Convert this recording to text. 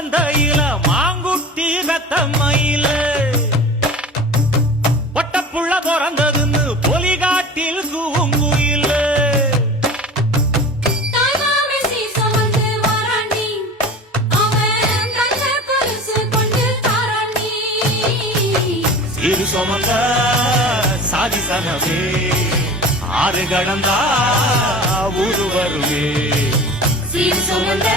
மந்தையில மாங்குட்டி கத்தம்மையில பொட்டப்புள்ள பிறந்ததுன்னு பொலிகாட்டில் கூங்குயில சிறு சுமந்த சாதி சனவே ஆறு கடந்தா ஊரு வருவே சீர் சுமந்த